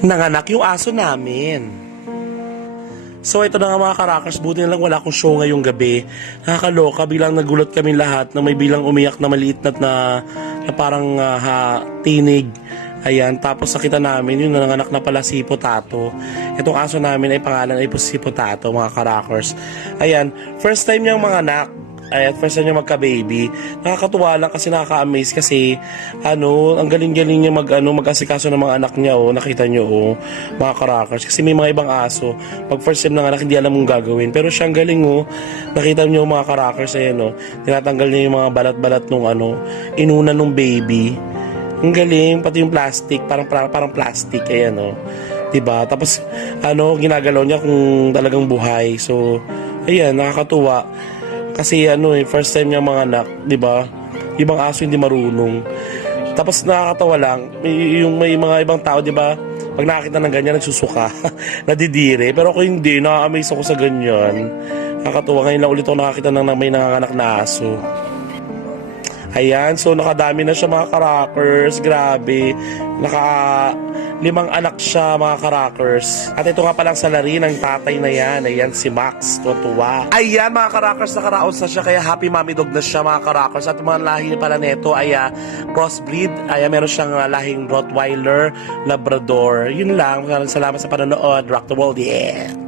nanganak yung aso namin. So ito na nga mga karakers, buti na lang wala akong show ngayong gabi. Nakakaloka, bilang nagulat kami lahat na may bilang umiyak na maliit na parang tinig. Ayan, tapos nakita namin yung nanganak na pala si Potato. Itong aso namin ay pangalan ay po si Potato, mga karakers. Ayan, first time niyang manganak. Ayan, first time niya magka-baby. Nakakatuwa lang kasi nakaka-amaze kasi ang galing-galing niya mag-asikaso ng mga anak niya, nakita niyo, mga karakers. Kasi may mga ibang aso, pag first time ng anak, hindi alam mong gagawin. Pero siyang galing, nakita niyo mga karakers, ayan, tinatanggal niya yung mga balat-balat nung inuna nung baby. Ang galing, pati yung plastic, parang plastic, ayan, diba? Tapos, ginagalaw niya kung talagang buhay. So, ayan, nakakatuwa. Kasi first time niya mga anak, 'di ba? Ibang aso hindi marunong. Tapos nakakatawa lang, may mga ibang tao, 'di ba? Pag nakakita ng ganyan, nagsusuka, nadidire. Pero ako hindi, na-amaze ako sa ganyan. Nakakatuwa, ngayon lang ulit ako nakakita ng may nanganganak na aso. Ayan, so nakadami na siya mga karakers, grabe. 5 anak siya mga karakers. At ito nga palang salari ng tatay na yan. Ayan si Max, tutuwa. Ayan mga karakers, nakaraos na siya, kaya happy mommy dog na siya mga karakers. At mga lahi pala nito ay crossbreed. Ayan, meron siyang lahing Rottweiler, Labrador. Yun lang, salamat sa panonood. Rock the world, yeah!